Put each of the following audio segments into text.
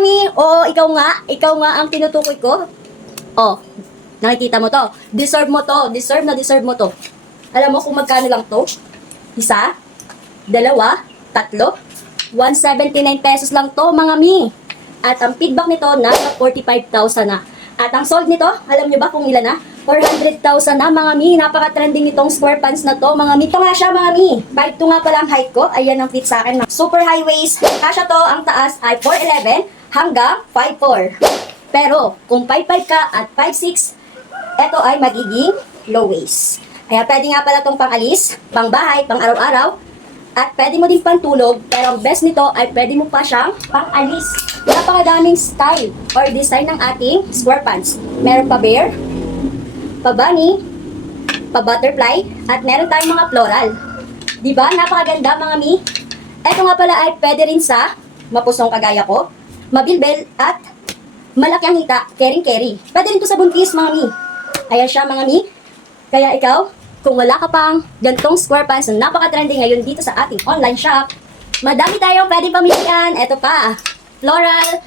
mi. Oo, ikaw nga ang tinutukoy ko. Oh, nakikita mo to. Deserve mo to. Deserve na deserve mo to. Alam mo kung magkano lang to? Isa, dalawa, tatlo, 179 pesos lang to, mga mi. At ang feedback nito, nasa 45,000 na. At ang sold nito, alam nyo ba kung ilan na? 400,000 na, mga mi. Napaka-trending nitong square pants na to, mga mi. Ito nga siya, mga mi. 5'2" nga pala ang height ko. Ayan ang fit sa akin. Super high waist. Kasya to, ang taas ay 4'11" hanggang 5'4". Pero, kung 5'5" ka at 5'6", ito ay magiging low waist. Kaya pwede nga pala itong pang-alis, pang-bahay, pang-araw-araw, at pwede mo din pantulog, pero ang best nito ay pwede mo pa siyang pang-alis. Napakadaming style or design ng ating square pants. Meron pa bear, pa bunny, pa butterfly, at meron tayong mga floral. Diba? Napakaganda, mga mi. Ito nga pala ay pwede rin sa mapusong kagaya ko, mabilbel, at malaki ang hita, caring-carry. Pwede rin to sa buntis, mga mi. Ayan siya, mga mi. Kaya ikaw, kung wala ka pang gantong square pants na napaka-trending ngayon dito sa ating online shop, madami tayong pwedeng pamilihan. Ito pa, floral,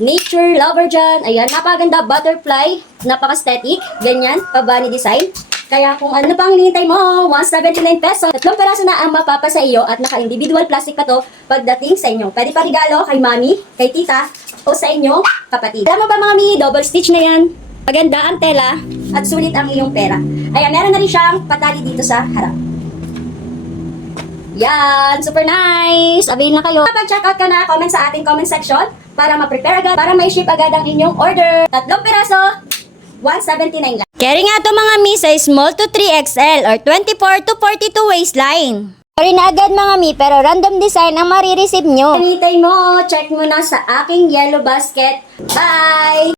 nature lover dyan. Ayan, napakaganda, butterfly, napaka-aesthetic, ganyan, pa-bunny design. Kaya kung ano pang hinihintay mo, 179 pesos. 3 peraso na ang mapapa sa iyo at naka-individual plastic pa to pagdating sa inyo. Pwede pa regalo kay mami, kay tita, o sa inyong kapatid. Alam mo ba, mga mi, double stitch na yan. Maganda ang tela at sulit ang iyong pera. Ayan, meron na rin siyang patali dito sa harap. Yan, super nice! Avail na kayo. Kapag check out ka na, comment sa ating comment section para ma-prepare agad, para ma-ship agad ang inyong order. 3 peraso, 179 lang. Carry nga to, mga mi, sa small to 3XL or 24 to 42 waistline. Carry na agad, mga mi, pero random design ang marireceive nyo. Anytime mo, check mo na sa aking yellow basket. Bye!